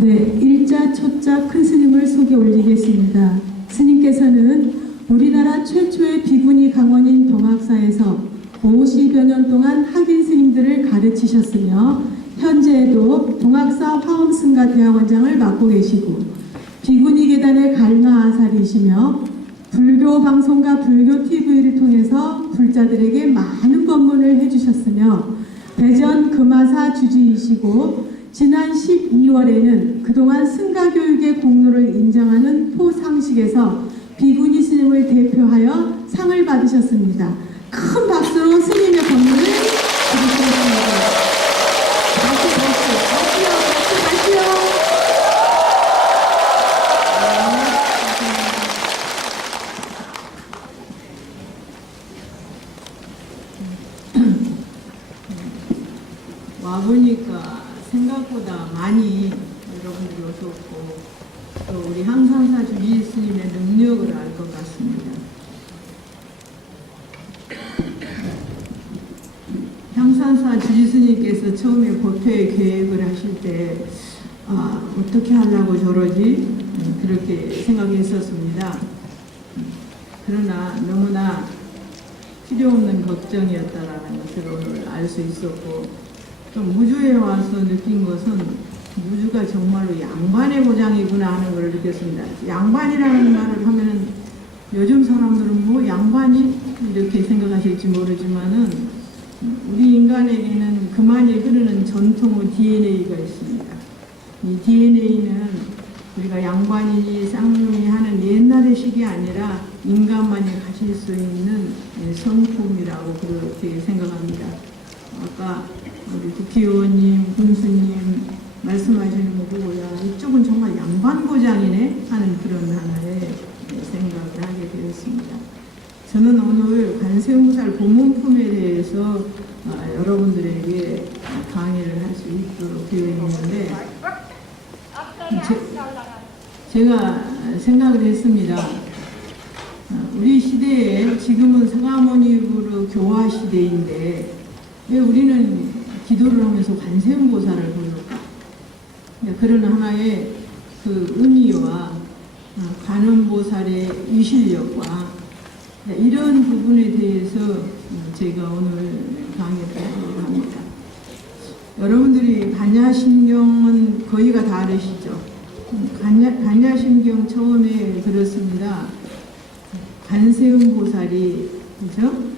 네, 일자, 초자 큰 스님을 소개 올리겠습니다. 스님께서는 우리나라 최초의 비구니 강원인 동학사에서 50여 년 동안 학인 스님들을 가르치셨으며 현재에도 동학사 화엄승가 대학원장을 맡고 계시고 비구니 계단의 갈마아살이시며 불교 방송과 불교 TV를 통해서 불자들에게 많은 법문을 해주셨으며 대전 금화사 주지이시고 지난 12월에는 그동안 승가교육의 공로를 인정하는 포상식에서 비구니 스님을 대표하여 상을 받으셨습니다. 큰 박수로 스님의 법문을 드리겠습니다. 박수요. 와보니까 생각보다 많이 여러분들이 오셨고 또 우리 항산사 주지 스님의 능력을 알 것 같습니다. 항산사 주지 스님께서 처음에 법회 계획을 하실 때 어떻게 하려고 저러지 그렇게 생각했었습니다. 그러나 너무나 필요 없는 걱정이었다라는 것을 오늘 알 수 있었고 또 무주에 와서 느낀 것은 무주가 정말로 양반의 고장이구나 하는 걸 느꼈습니다. 양반이라는 말을 하면은 요즘 사람들은 뭐 양반이 이렇게 생각하실지 모르지만은 우리 인간에게는 그만이 흐르는 전통의 DNA가 있습니다. 이 DNA는 우리가 양반이니 쌍놈이 하는 옛날의 식이 아니라 인간만이 가질 수 있는 성품이라고 그렇게 생각합니다. 아까 우리 국회의원님, 군수님 말씀하시는 거 보고 야 이쪽은 정말 양반고장이네 하는 그런 하나의 생각을 하게 되었습니다. 저는 오늘 관세음보살 본문품에 대해서 여러분들에게 강의를 할 수 있도록 되어 있는데 제가 생각을 했습니다. 우리 시대에 지금은 서가모니부르 교화 시대인데 왜 우리는 기도를 하면서 관세음보살을 부를까? 그런 하나의 그 의미와 관음보살의 유실력과 이런 부분에 대해서 제가 오늘 강의를 하려고 합니다. 여러분들이 반야심경은 거의가 다 아시죠? 반야심경 처음에 그렇습니다. 관세음보살이 그죠?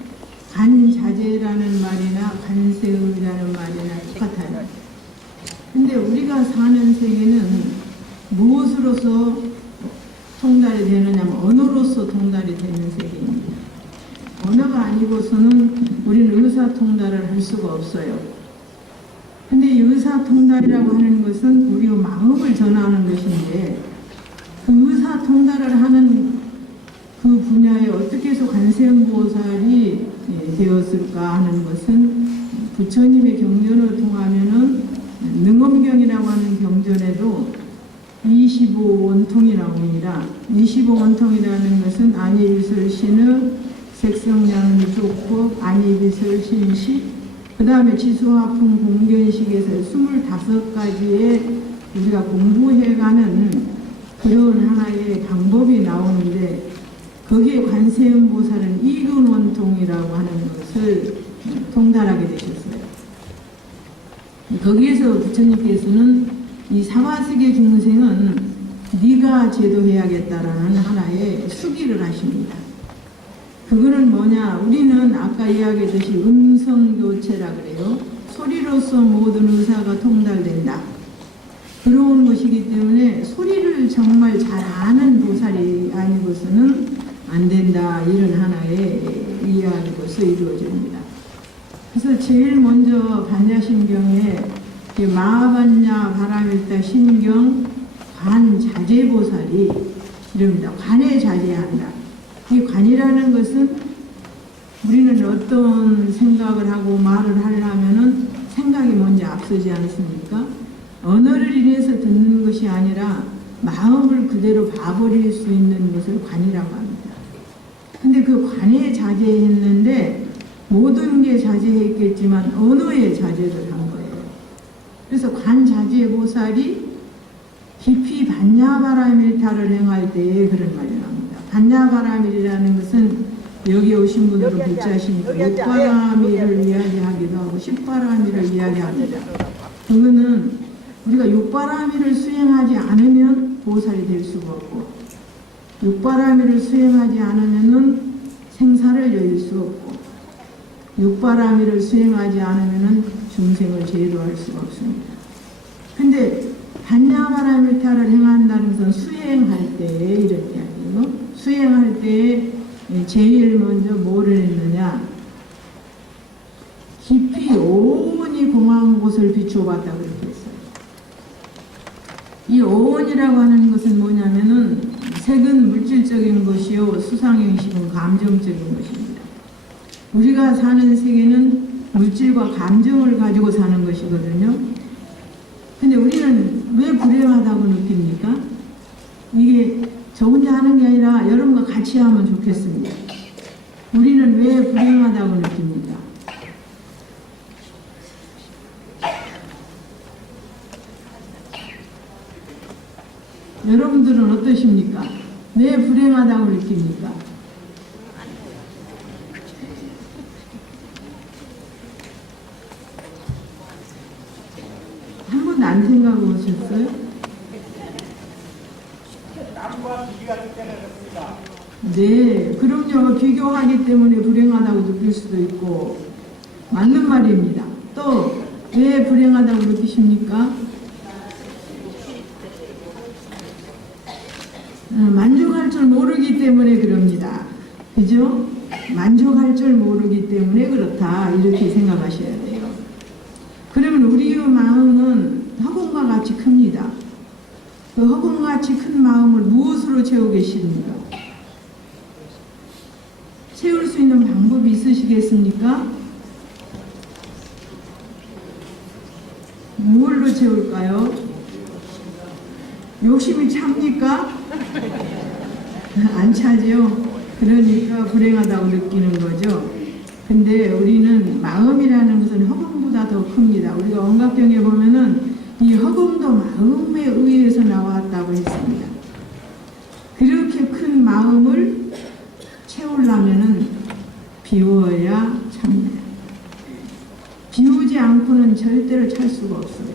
관자재라는 말이나 관세음이라는 말이나 똑같아요. 근데 우리가 사는 세계는 무엇으로서 통달이 되느냐면 언어로서 통달이 되는 세계입니다. 언어가 아니고서는 우리는 의사통달을 할 수가 없어요. 근데 이 의사통달이라고 하는 것은 우리의 마음을 전하는 것인데 그 의사통달을 하는 그 분야에 어떻게 해서 관세음보살이 되었을까 하는 것은 부처님의 경전을 통하면은 능엄경이라고 하는 경전에도 25원통이라고 합니다. 25원통이라는 것은 안이비설신의 색성량이 좋고 안이비설신시 그 다음에 지수화풍 공견식에서 25가지의 우리가 공부해가는 그런 하나의 방법이 나오는데 거기에 관세음보살은 이근원통이라고 하는 것을 통달하게 되셨어요. 거기에서 부처님께서는 이 사바세계 중생은 네가 제도해야겠다라는 하나의 수기를 하십니다. 그거는 뭐냐? 우리는 아까 이야기했듯이 음성교체라 그래요. 소리로서 모든 의사가 통달된다. 그런 것이기 때문에 소리를 정말 잘 아는 보살이 아니고서는 안 된다. 이런 하나의 이야기로서 이루어집니다. 그래서 제일 먼저 반야심경에 마하반야 바라밀다 심경 관자재보살이 이럽니다. 관에 자제한다. 이 관이라는 것은 우리는 어떤 생각을 하고 말을 하려면은 생각이 먼저 앞서지 않습니까? 언어를 인해서 듣는 것이 아니라 마음을 그대로 봐버릴 수 있는 것을 관이라고 합니다. 근데 그 관에 자제했는데 모든 게 자제했겠지만 언어에 자제를 한 거예요. 그래서 관자재보살이 깊이 반야바라밀타를 행할 때에 그런 말이 나옵니다. 반야바라밀이라는 것은 여기 오신 분들은 복지하시니까 육바라밀을 이야기하기도 하고 십바라밀을 이야기합니다. 그거는 우리가 육바라밀을 수행하지 않으면 보살이 될 수가 없고 육바라밀을 수행하지 않으면은 생사를 여길 수 없고 육바라밀을 수행하지 않으면은 중생을 제도할 수가 없습니다. 근데 반야바라밀타를 행한다는 것은 수행할 때 이런 이야기예요. 수행할 때 제일 먼저 뭐를 했느냐? 깊이 오온이 공한 곳을 비추어봤다 그렇게 했어요. 이 오온이라고 하는 것은 뭐냐면은 색은 물질적인 것이요 수상형식은 감정적인 것입니다. 우리가 사는 세계는 물질과 감정을 가지고 사는 것이거든요. 근데 우리는 왜 불행하다고 느낍니까? 이게 저 혼자 하는 게 아니라 여러분과 같이 하면 좋겠습니다. 우리는 왜 불행하다고 느낍니까? 여러분들은 어떠십니까? 왜 불행하다고 느낍니까? 한 번도 안 생각해 보셨어요? 네, 그럼요. 비교하기 때문에 불행하다고 느낄 수도 있고 맞는 말입니다. 또 왜 불행하다고 느끼십니까? 만족할 줄 모르기 때문에 그럽니다. 그죠? 만족할 줄 모르기 때문에 그렇다 이렇게 생각하셔야 돼요. 그러면 우리의 마음은 허공과 같이 큽니다. 그 허공과 같이 큰 마음을 무엇으로 채우고 계십니까? 채울 수 있는 방법이 있으시겠습니까? 무엇로 채울까요? 욕심이 찹니까? 안 차죠. 그러니까 불행하다고 느끼는 거죠. 근데 우리는 마음이라는 것은 허공보다 더 큽니다. 우리가 원각경에 보면은 이 허공도 마음에 의해서 나왔다고 했습니다. 그렇게 큰 마음을 채우려면은 비워야 찹니다. 비우지 않고는 절대로 찰 수가 없어요.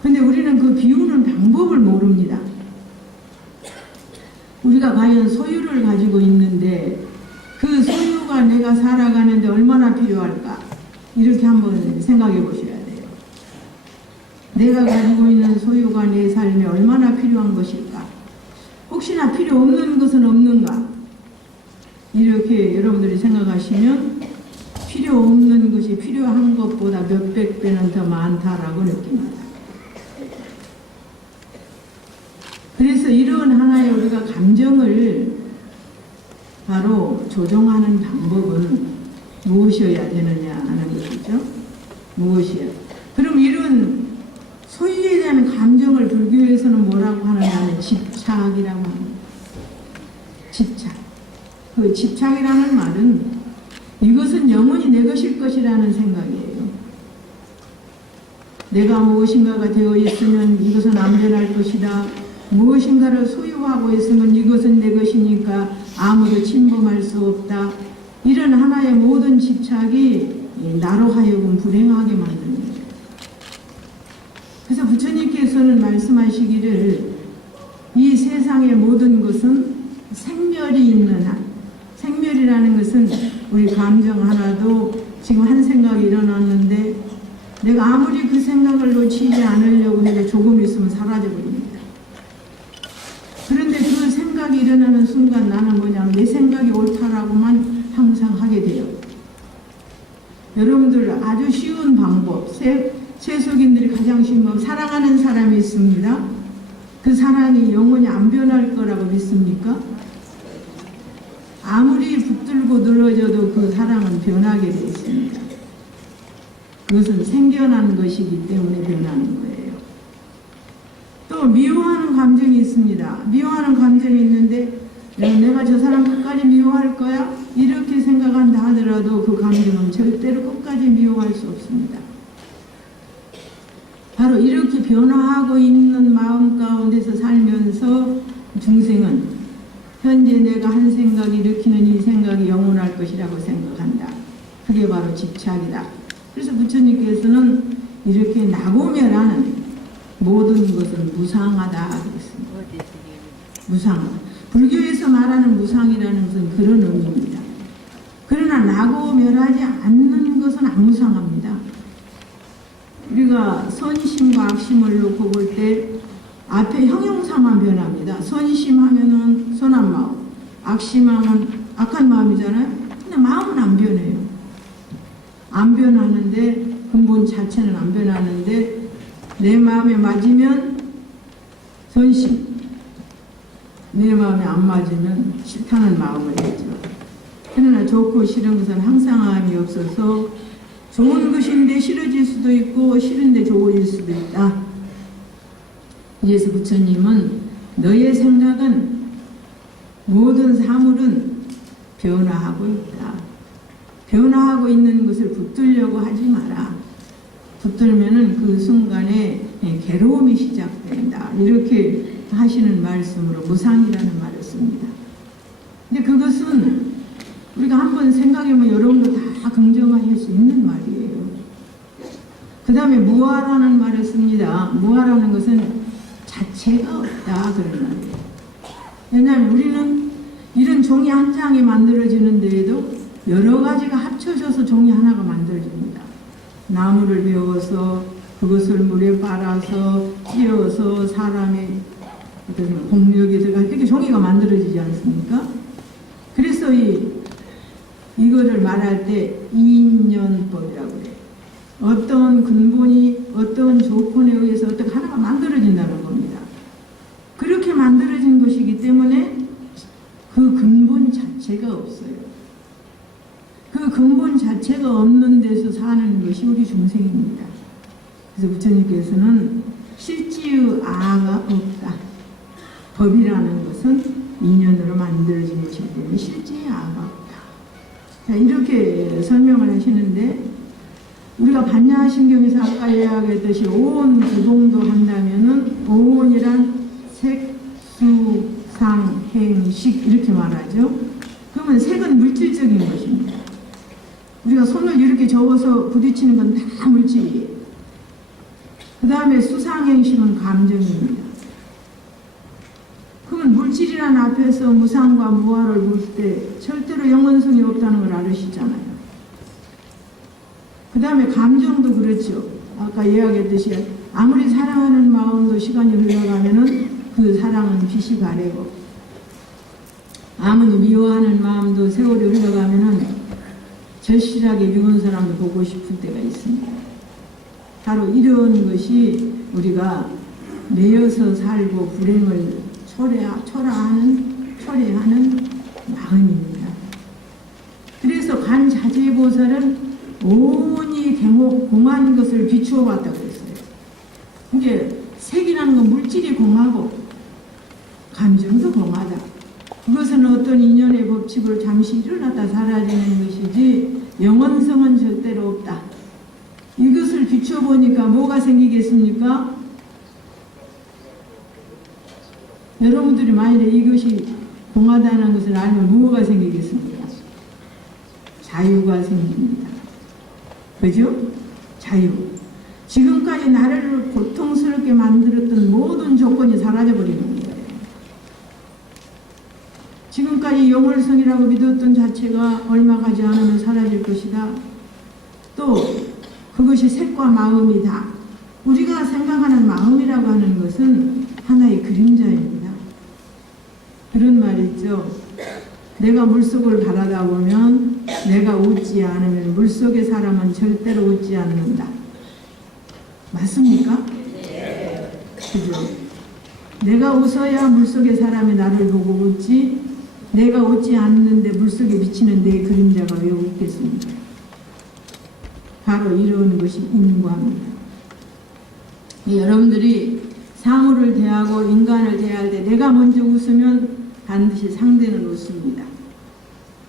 근데 우리는 그 비우는 방법을 모릅니다. 우리가 과연 소유를 가지고 있는데 그 소유가 내가 살아가는데 얼마나 필요할까? 이렇게 한번 생각해 보셔야 돼요. 내가 가지고 있는 소유가 내 삶에 얼마나 필요한 것일까? 혹시나 필요 없는 것은 없는가? 이렇게 여러분들이 생각하시면 필요 없는 것이 필요한 것보다 몇백 배는 더 많다라고 느낍니다. 그래서 이런 하나의 우리가 감정을 바로 조정하는 방법은 무엇이어야 되느냐 하는 것이죠. 무엇이요? 그럼 이런 소유에 대한 감정을 불교에서는 뭐라고 하느냐면 집착이라고 합니다. 집착. 그 집착이라는 말은 이것은 영원히 내 것일 것이라는 생각이에요. 내가 무엇인가가 되어 있으면 이것은 안 변할 것이다. 무엇인가를 소유하고 있으면 이것은 내 것이니까 아무도 침범할 수 없다. 이런 하나의 모든 집착이 나로 하여금 불행하게 만듭니다. 그래서 부처님께서는 말씀하시기를 이 세상의 모든 것은 생멸이 있는 한, 생멸이라는 것은 우리 감정 하나도 지금 한 생각이 일어났는데 내가 아무리 그 생각을 놓치지 않으려고 해도 조금 있으면 사라져버립니다. 그런데 그 생각이 일어나는 순간 나는 뭐냐면 내 생각이 옳다라고만 항상 하게 돼요. 여러분들 아주 쉬운 방법, 세속인들이 가장 쉬운 방법, 사랑하는 사람이 있습니다. 그 사랑이 영원히 안 변할 거라고 믿습니까? 아무리 붙들고 늘어져도 그 사랑은 변하게 되어 있습니다. 그것은 생겨난 것이기 때문에 변하는 거예요. 또 미워하는 감정이 있습니다. 미워하는 감정이 있는데 내가 저 사람 끝까지 미워할 거야? 이렇게 생각한다 하더라도 그 감정은 절대로 끝까지 미워할 수 없습니다. 바로 바로 이렇게 변화하고 있는 마음 가운데서 살면서 중생은 현재 내가 한 생각이 일으키는 이 생각이 영원할 것이라고 생각한다. 그게 바로 집착이다. 그래서 부처님께서는 이렇게 나고멸하는 모든 것은 무상하다 그랬습니다. 무상. 불교에서 말하는 무상이라는 것은 그런 의미입니다. 그러나 나고멸하지 않는 것은 안 무상합니다. 우리가 선심과 악심을 놓고 볼 때 앞에 형용사만 변합니다. 선심하면은 선한 마음, 악심하면 악한 마음이잖아요. 근데 마음은 안 변해요. 안 변하는데 근본 자체는 안 변하는데 내 마음에 맞으면 선심, 내 마음에 안 맞으면 싫다는 마음을 내죠. 그러나 좋고 싫은 것은 항상함이 없어서 좋은 것인데 싫어질 수도 있고 싫은데 좋아질 수도 있다. 그래서 부처님은 너의 생각은 모든 사물은 변화하고 있다. 변화하고 있는 것을 붙들려고 하지 마라. 붙들면은 그 순간에 괴로움이 시작된다. 이렇게 하시는 말씀으로 무상이라는 말을 씁니다. 근데 그것은 우리가 한번 생각해보면 여러분도 다 긍정하실 수 있는 말이에요. 그 다음에 무아라는 말을 씁니다. 무아라는 것은 자체가 없다 그런 말이에요. 왜냐하면 우리는 이런 종이 한 장이 만들어지는 데에도 여러 가지가 합쳐져서 종이 하나가 만들어집니다. 나무를 베어서 그것을 물에 빨아서 찧어서 사람의 어떤 공력에 들어가 이렇게 종이가 만들어지지 않습니까? 그래서 이거를 말할 때 인연법이라고 해요. 어떤 근본이 어떤 조건에 의해서 어떻게 하나가 만들어진다는 겁니다. 그렇게 만들어진 것이기 때문에 그 근본 자체가 없어요. 그 근본 자체가 없는 데서 사는 것이 우리 중생입니다. 그래서 부처님께서는 실지의 아가 없다. 법이라는 것은 인연으로 만들어진 것이기 때문에 실지의 아가 없다. 자, 이렇게 설명을 하시는데 우리가 반야신경에서 아까 이야기했듯이 오온 구동도 한다면은 오온이란 색, 수, 상, 행, 식 이렇게 말하죠. 그러면 색은 물질적인 것입니다. 우리가 손을 이렇게 접어서 부딪히는 건 다 물질이에요. 그 다음에 수상행식은 감정입니다. 그러면 물질이란 앞에서 무상과 무아를 볼 때 절대로 영원성이 없다는 걸 알으시잖아요. 그 다음에 감정도 그렇죠. 아까 이야기했듯이 아무리 사랑하는 마음도 시간이 흘러가면은 그 사랑은 빛이 가래고 아무리 미워하는 마음도 세월이 흘러가면은 절실하게 미운 사람도 보고 싶을 때가 있습니다. 바로 이런 것이 우리가 매여서 살고 불행을 초래하는 마음입니다. 그래서 간자재보살은 온이 공한 것을 비추어 봤다고 했어요. 이게 색이라는 건 물질이 공하고 감정도 공하다. 그것은 어떤 인연의 법칙으로 잠시 일어났다 사라지는 것이지 영원성은 절대로 없다. 이것을 비추어 보니까 뭐가 생기겠습니까? 여러분들이 만일에 이것이 공하다는 것을 알면 뭐가 생기겠습니까? 자유가 생깁니다. 그죠? 자유. 지금까지 나를 고통스럽게 만들었던 모든 조건이 사라져버리는 거예요. 지금까지 영월성이라고 믿었던 자체가 얼마 가지 않으면 사라질 것이다. 또 그것이 색과 마음이다. 우리가 생각하는 마음이라고 하는 것은 하나의 그림자입니다. 그런 말이 있죠. 내가 물속을 바라다 보면 내가 웃지 않으면 물속의 사람은 절대로 웃지 않는다. 맞습니까? 네. 그죠? 내가 웃어야 물속의 사람이 나를 보고 웃지, 내가 웃지 않는데 물속에 비치는 내 그림자가 왜 웃겠습니까? 바로 이런 것이 인과입니다. 여러분들이 사물을 대하고 인간을 대할 때 내가 먼저 웃으면 반드시 상대는 웃습니다.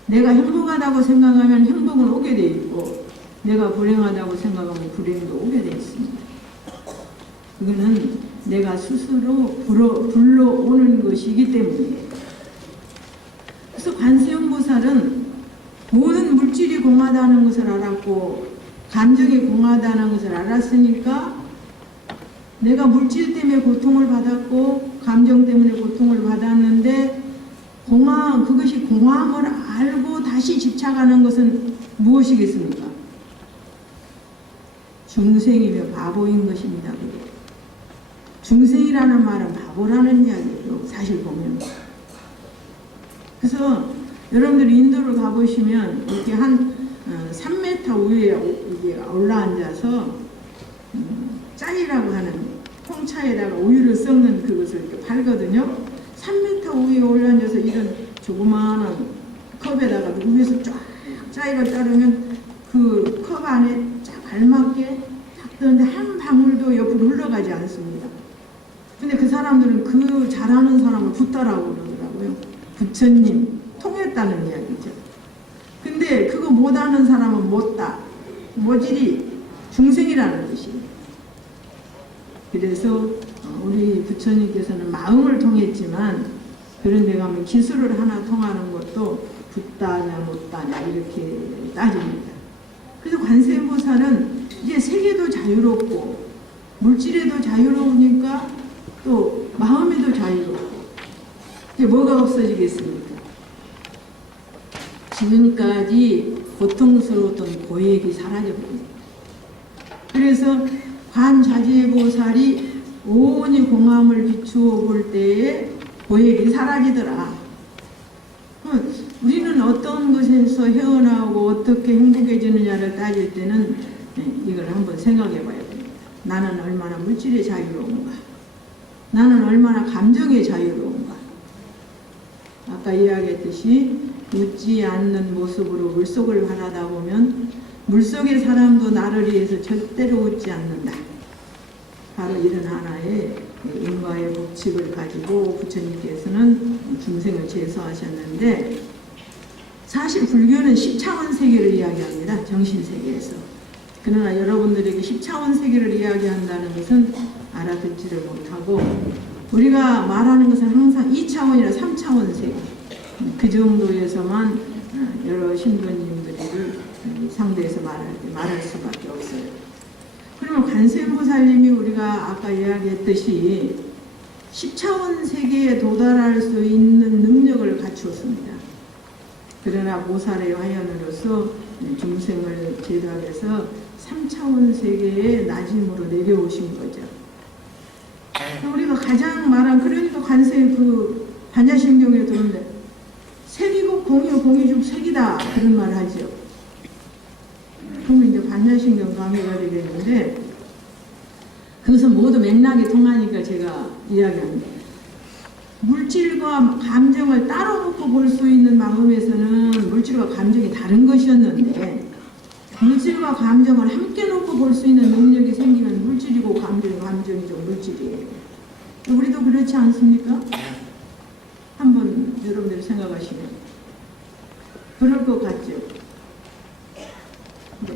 내가 행복하다고 생각하면 행복은 오게 돼 있고 내가 불행하다고 생각하면 불행도 오게 돼 있습니다. 그거는 내가 스스로 불러오는 것이기 때문이에요. 그래서 관세음보살은 모든 물질이 공하다는 것을 알았고 감정이 공하다는 것을 알았으니까 내가 물질 때문에 고통을 받았고 감정 때문에 고통을 받았는데 그것이 공함을 알고 다시 집착하는 것은 무엇이겠습니까? 중생이며 바보인 것입니다. 중생이라는 말은 바보라는 이야기예요. 사실 보면. 그래서 여러분들 인도를 가보시면 이렇게 한 3m 위에 이게 올라앉아서 짠이라고 하는 홍차에다가 우유를 섞는 그것을 이렇게 팔거든요. 3m 위에 올라앉아서 이런 조그마한 컵에다가 위에서 쫙 짜이를 따르면 그 컵 안에 쫙 알맞게 딱 뜨는데 한 방울도 옆으로 흘러가지 않습니다. 근데 그 사람들은 그 잘하는 사람을 붓다라고 그러더라고요. 부처님 통했다는 이야기죠. 근데 그거 못하는 사람은 못다. 모질이 중생이라는 것이에요. 그래서 우리 부처님께서는 마음을 통했지만 그런 데 가면 기술을 하나 통하는 것도 붓다냐 못다냐 이렇게 따집니다. 그래서 관세음보살은 이제 세계도 자유롭고 물질에도 자유로우니까 또 마음에도 자유롭고 이게 뭐가 없어지겠습니까? 지금까지 고통스러웠던 고액이 사라져버립니다. 그래서 관자재보살이 온이 공함을 비추어 볼 때에 고액이 사라지더라. 우리는 어떤 것에서 헤어나오고 어떻게 행복해지느냐를 따질 때는 이걸 한번 생각해 봐야 됩니다. 나는 얼마나 물질에 자유로운가? 나는 얼마나 감정에 자유로운가? 아까 이야기했듯이 웃지 않는 모습으로 물속을 바라다 보면 물속의 사람도 나를 위해서 절대로 웃지 않는다. 바로 이런 하나의 인과의 법칙을 가지고 부처님께서는 중생을 제소하셨는데 사실 불교는 10차원 세계를 이야기합니다. 정신세계에서. 그러나 여러분들에게 10차원 세계를 이야기한다는 것은 알아듣지를 못하고 우리가 말하는 것은 항상 2차원이나 3차원 세계 그 정도에서만 여러 신도님들을 상대해서 말할 수밖에 없어요. 그러면 관세음보살님이 우리가 아까 이야기했듯이 10차원 세계에 도달할 수 있는 능력을 갖추었습니다. 그러나 보살의 화연으로서 중생을 제도하면서 3차원 세계의 낮음으로 내려오신 거죠. 우리가 가장 말한 그러니까 관세의 그 반야심경에 들었는데 색이고 공이고 색이다 그런 말 하죠. 그러면 이제 반야심경 강의가 되겠는데 그것은 모두 맥락이 통하니까 제가 이야기합니다. 물질과 감정을 따로 놓고 볼 수 있는 마음에서는 물질과 감정이 다른 것이었는데 물질과 감정을 함께 놓고 볼 수 있는 능력이 생기면 물질이고 감정이죠. 물질이에요. 우리도 그렇지 않습니까? 한번 여러분들이 생각하시면 그럴 것 같죠.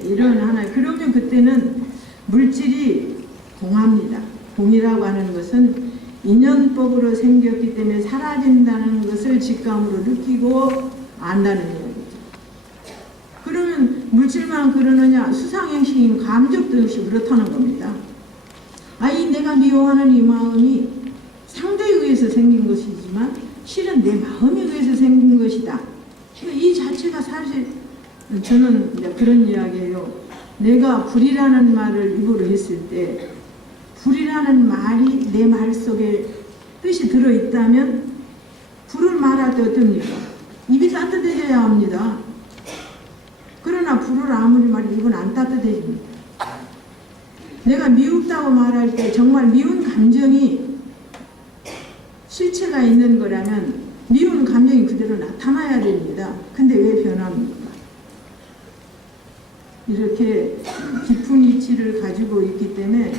이런 하나 그러면 그때는 물질이 공합니다. 공이라고 하는 것은 인연법으로 생겼기 때문에 사라진다는 것을 직감으로 느끼고 안다는 이야기죠. 그러면 물질만 그러느냐 수상행식인 감정도 역시 그렇다는 겁니다. 이 내가 미워하는 이 마음이 상대에 의해서 생긴 것이지만 실은 내 마음에 의해서 생긴 것이다. 이 자체가 사실 저는 그런 이야기예요. 내가 불이라는 말을 입으로 했을 때 불이라는 말이 내 말 속에 뜻이 들어있다면 불을 말할 때 어떻습니까? 입이 따뜻해져야 합니다. 그러나 불을 아무리 말해도 입은 안 따뜻해집니다. 내가 미웁다고 말할 때 정말 미운 감정이 실체가 있는 거라면 미운 감정이 그대로 나타나야 됩니다. 근데 왜 변합니까? 이렇게 깊은 이치를 가지고 있기 때문에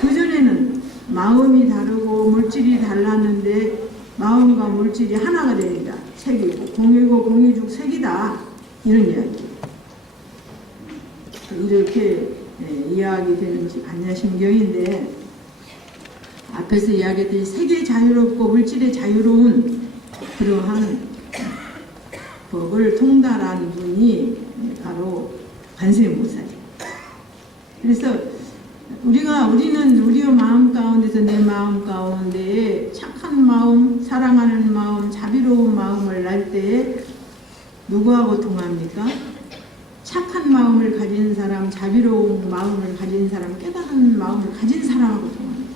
그전에는 마음이 다르고 물질이 달랐는데 마음과 물질이 하나가 됩니다. 색이고 공이고 공이죽 색이다. 이런 이야기. 이렇게 이야기 되는 반야심경인데 앞에서 이야기했듯이 세계 자유롭고 물질의 자유로운 그러한 법을 통달한 분이 바로 관세음보살이에요. 그래서 우리는 우리의 마음 가운데서 내 마음 가운데에 착한 마음, 사랑하는 마음, 자비로운 마음을 날 때에 누구하고 통합니까? 착한 마음을 가진 사람, 자비로운 마음을 가진 사람, 깨달은 마음을 가진 사람하고 통합니다.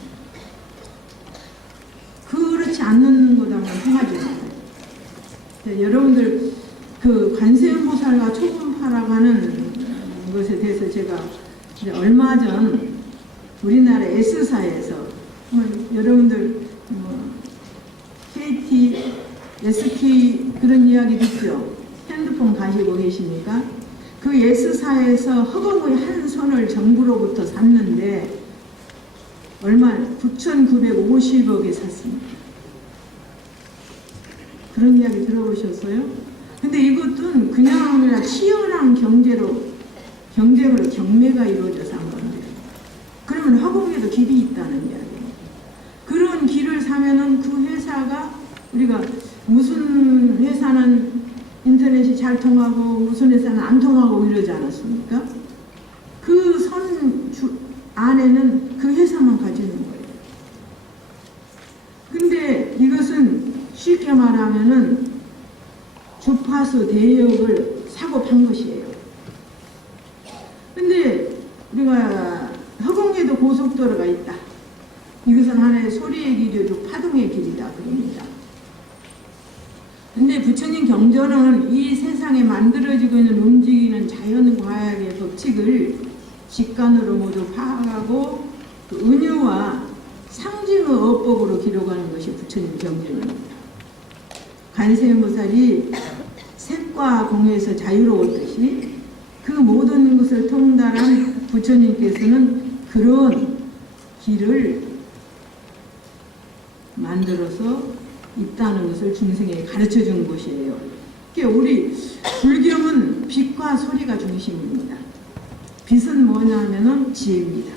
그렇지 않는 것하고는 통하지 않아요. 여러분들 그 관세음보살과 초분파라고 하는 것에 대해서 제가 얼마 전 우리나라 S사에서 여러분들 KT, SK 그런 이야기 듣죠? 핸드폰 가지고 계십니까? 그 S사에서 허공의 한 선을 정부로부터 샀는데 얼마 9,950억에 샀습니다. 그런 이야기 들어보셨어요? 근데 이것은 그냥 우리가 치열한 경쟁으로 경매가 이루어져서 한 건데, 그러면 허공에도 길이 있다는 이야기예요. 그런 길을 사면은 그 회사가, 우리가 무슨 회사는 인터넷이 잘 통하고 무슨 회사는 안 통하고 이러지 않았습니까? 그 선 안에는 그 회사만 가지는 거예요. 근데 이것은 쉽게 말하면은 주파수 대역을 사고 판 것이에요. 근데 우리가 허공에도 고속도로가 있다. 이것은 하나의 소리의 길이죠. 파동의 길이다. 그럽니다. 근데 부처님 경전은 이 세상에 만들어지고 있는 움직이는 자연과학의 법칙을 직관으로 모두 파악하고 그 은유와 상징의 어법으로 기록하는 것이 부처님 경전입니다. 관세음보살이 색과 공에서 자유로웠듯이 그 모든 것을 통달한 부처님께서는 그런 길을 만들어서 있다는 것을 중생에게 가르쳐 준 것이에요. 그러니까 우리 불경은 빛과 소리가 중심입니다. 빛은 뭐냐면은 지혜입니다.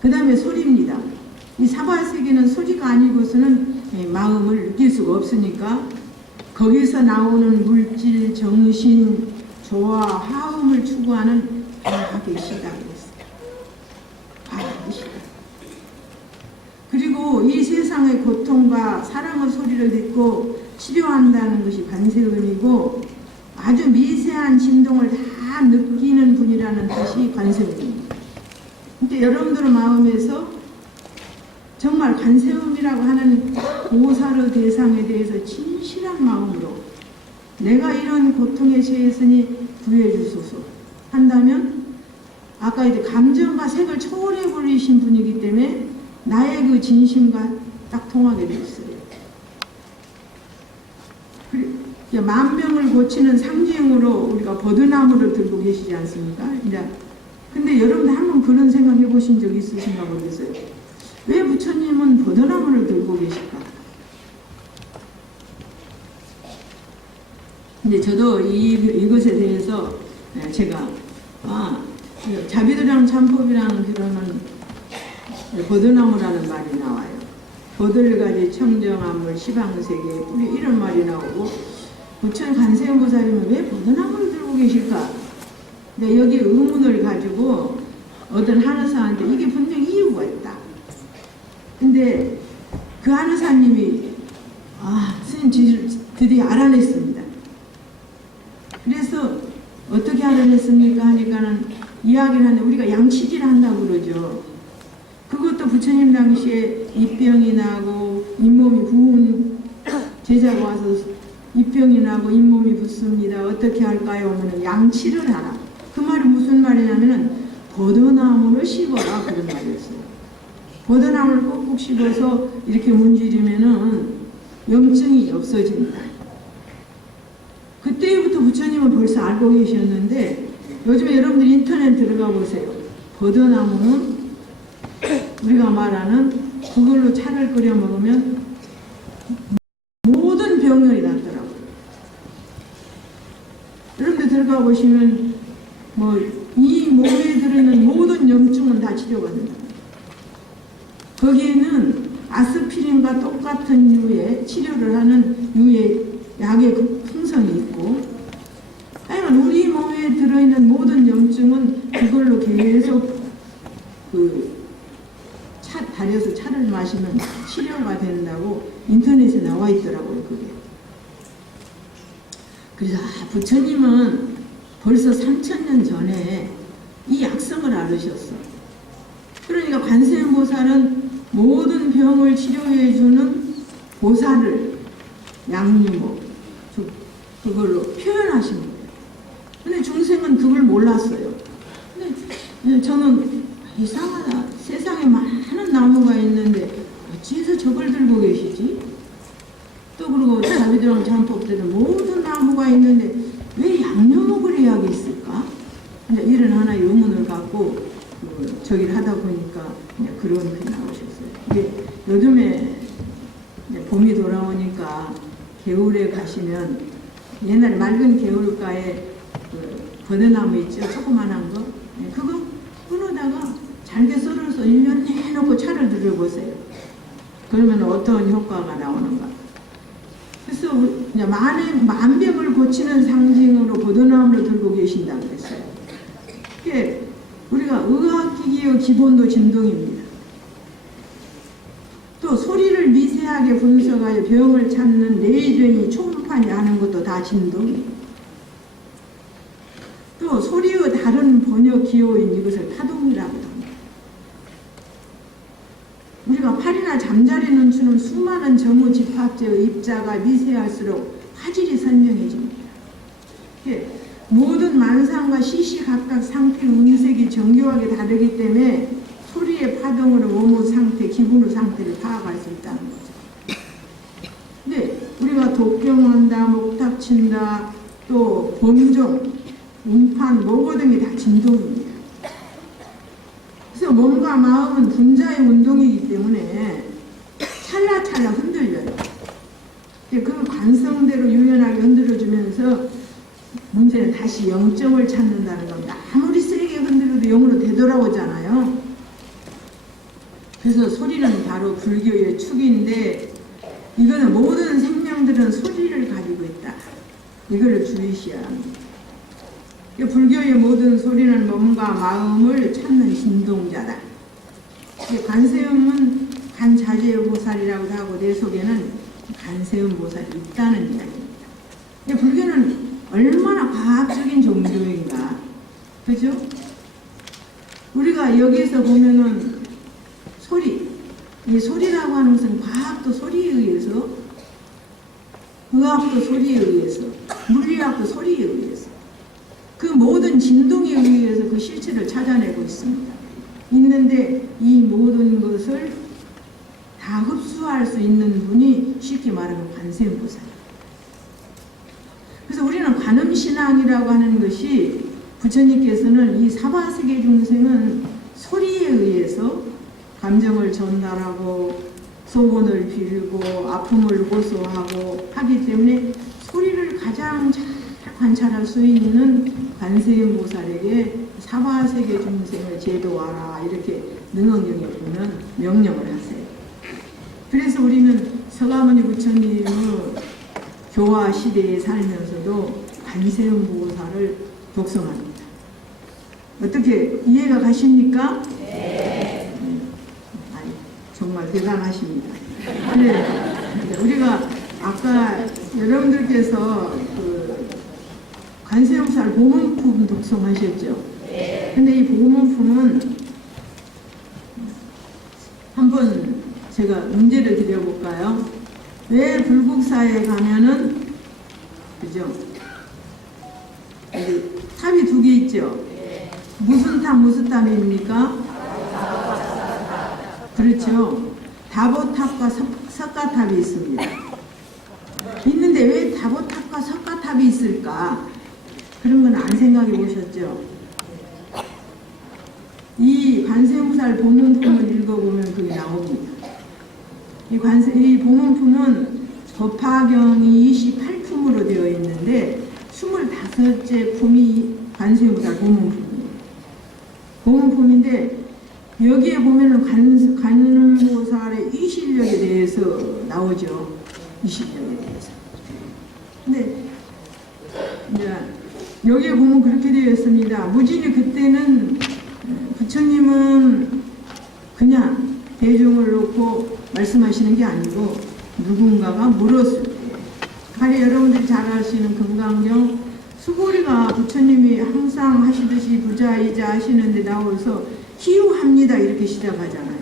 그 다음에 소리입니다. 이 사바세계는 소리가 아니고서는 마음을 느낄 수가 없으니까 거기서 나오는 물질, 정신, 조화, 화음을 추구하는 과학의 시다 그랬어요. 과학의 시다. 그리고 이 세상의 고통과 사랑의 소리를 듣고 치료한다는 것이 관세음이고, 아주 미세한 진동을 다 느끼는 분이라는 뜻이 관세음입니다. 근데 여러분들의 마음에서 정말 관세음이라고 하는 보살의 대상에 대해서 진실한 마음으로 내가 이런 고통에 처했으니 구해주소서 한다면, 아까 이제 감정과 색을 초월해 버리신 분이기 때문에 나의 그 진심과 딱 통하게 됐어요. 만병을 고치는 상징으로 우리가 버드나무를 들고 계시지 않습니까? 근데 여러분들 한번 그런 생각 해보신 적 있으신가 모르겠어요. 왜 부처님은 버드나무를 들고 계실까? 근데 저도 이것에 대해서 제가 자비도량 참법이라는 그러는 버드나무라는 말이 나와요. 버들가지 청정한물 시방세계 뿌리 이런 말이 나오고, 부처 관세음보살이면 왜 버드나무를 들고 계실까? 근데 여기 의문을 가지고 어떤 한의사한테 이게 분명히 이유가 있다. 근데 그 한의사님이 스님 드디어 알아냈습니다. 그래서 어떻게 알아냈습니까? 하니까는 이야기를 하는데, 우리가 양치질 한다고 그러죠. 그것도 부처님 당시에 입병이 나고 잇몸이 부은 제자가 와서 입병이 나고 잇몸이 붓습니다. 어떻게 할까요? 하면 양치를 하라. 그 말이 무슨 말이냐면은 버드나무를 씹어라, 그런 말이었어요. 버드나무를 꼭꼭 씹어서 이렇게 문지르면은 염증이 없어진다. 그때부터 부처님은 벌써 알고 계셨는데, 요즘에 여러분들 인터넷 들어가 보세요. 버드나무는 우리가 말하는 그걸로 차를 끓여 먹으면 모든 병이 낫더라고요. 여러분들 들어가 보시면 이 몸에 들어있는 모든 염증은 다 치료가 된다. 거기에는 아스피린과 똑같은 유의 치료를 하는 유의 약의 품성이 있고, 하여간 우리 몸에 들어있는 모든 염증은 그걸로 계속 달여서 차를 마시면 치료가 된다고 인터넷에 나와 있더라고요, 그게. 그래서 부처님은 벌써 3000년 전에 이 약성을 알으셨어. 그러니까 관세음보살은 모든 병을 치료해주는 보살을 양유모 그걸로 표현하신 거예요. 근데 중생은 그걸 몰랐어요. 근데 저는 이상하다. 세상에 많은 나무가 있는데 어찌해서 저걸 들고 계시지? 또 그리고 자비드랑 참법 때도 모든 나무가 있는데 왜 양념목을 이야기 있을까? 이제 이런 하나의 의문을 갖고 저기를 하다 보니까 그런 글이 나오셨어요. 이게 요즘에 봄이 돌아오니까 겨울에 가시면 옛날에 맑은 겨울가에 버드나무 있죠? 조그만한 거. 그거 끊어다가 잘게 썰어서 1년 내놓고 차를 들여보세요. 그러면 어떤 효과가 나오는가. 그래서 만병을 고치는 상징으로 버드나무를 들고 계신다고 그랬어요. 이게 우리가 의학기기의 기본도 진동입니다. 또 소리를 미세하게 분석하여 병을 찾는 레이전이 초음파니 하는 것도 다 진동이에요. 또 소리의 다른 번역 기호인 이것을 파동이라고 합니다. 우리가 팔이나 잠자리는 추는 수많은 정우 집합제의 입자가 미세할수록 화질이 선명해집니다. 모든 만상과 시시각각 상태 운색이 정교하게 다르기 때문에 소리의 파동으로 몸의 상태, 기분의 상태를 파악할 수 있다는 거죠. 근데 우리가 독경한다, 목탁친다, 또 범종, 음판, 모고 등이 다 진동입니다. 그래서 몸과 마음은 분자의 운동이기 때문에 찰나찰나 흔들려요. 그 관성대로 유연하게 흔들어주면서 문제는 다시 영점을 찾는다는 겁니다. 아무리 세게 흔들어도 영으로 되돌아오잖아요. 그래서 소리는 바로 불교의 축인데 이거는 모든 생명들은 소리를 가지고 있다. 이걸 주의시해야 합니다. 불교의 모든 소리는 몸과 마음을 찾는 진동자다. 관세음은 간자재의 보살이라고도 하고 내 속에는 간세음 보살이 있다는 이야기입니다. 불교는 얼마나 과학적인 종교인가. 그죠? 우리가 여기에서 보면은 소리, 이 소리라고 하는 것은 과학도 소리에 의해서, 의학도 소리에 의해서, 물리학도 소리에 의해서, 그 모든 진동에 의해서 그 실체를 찾아내고 있습니다. 있는데 이 모든 것을 다 흡수할 수 있는 분이 쉽게 말하면 관세음보살입니다. 그래서 우리는 관음신앙이라고 하는 것이 부처님께서는 이 사바세계 중생은 소리에 의해서 감정을 전달하고 소원을 빌고 아픔을 호소하고 하기 때문에 소리를 가장 잘 관찰할 수 있는 관세음보살에게 사바세계 중생을 제도하라 이렇게 능언경에 보면 명령을 하세요. 그래서 우리는 서가모니 부처님의 교화 시대에 살면서도 관세음보살을 독성합니다. 어떻게 이해가 가십니까? 네. 아니, 정말 대단하십니다. 근데 우리가 아까 여러분들께서 관세음보살 보문품 독송하셨죠? 근데 이 보문품은 한번 제가 문제를 드려볼까요? 왜 불국사에 가면은 그죠? 여기 탑이 2개 있죠? 무슨 탑 무슨 탑입니까? 그렇죠. 다보탑과 석가탑이 있습니다. 있는데 왜 다보탑과 석가탑이 있을까? 그런 건 안 생각해 보셨죠? 이 관세음보살 보문품을 읽어보면 그게 나옵니다. 이 보문품은 법화경이 28품으로 되어 있는데 25째 품이 관세음보살 보문품이에요. 보문품인데 여기에 보면은 관음보살의 이 실력에 대해서 나오죠. 이 실력에 대해서. 근데 이제 여기에 보면 그렇게 되어 있습니다. 무진이 그때는 부처님은 그냥 대중을 놓고 말씀하시는 게 아니고 누군가가 물었을 때, 가령 여러분들이 잘 아시는 금강경 수고리가 부처님이 항상 하시듯이 부자이자 하시는데 나와서 희유합니다 이렇게 시작하잖아요.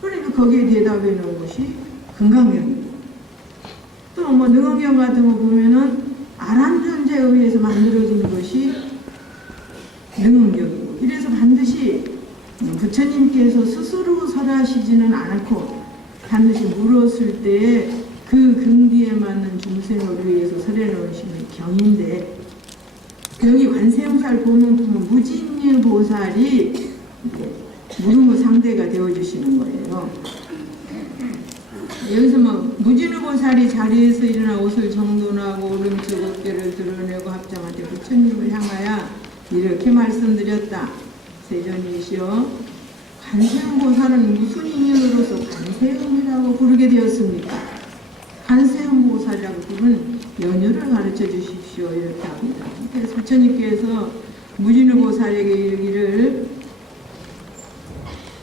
그러니까 거기에 대답해 놓은 것이 금강경입니다. 또 뭐 능엄경 같은 거 보면은 아란존재에 의해서 만들어진 것이 능엄경이고, 이래서 반드시 부처님께서 스스로 설하시지는 않고 반드시 물었을 때 그 근기에 맞는 중생을 위해서 설해 놓으시는 경인데, 여기 관세음살 보면 무진유 보살이 물은 거 상대가 되어주시는 거예요. 여기서 뭐 무진유 보살이 자리에서 일어나 옷을 정돈하고 오른쪽 어깨를 드러내고 합장할 때 부처님을 향하여 이렇게 말씀드렸다. 세존이시여, 관세음 보살은 무슨 인연으로서 관세음이라고 부르게 되었습니까? 관세음 보살이라고 부르는 연유를 가르쳐 주십시오 이렇게 합니다. 그래서 부처님께서 무진유 보살에게 이르기를,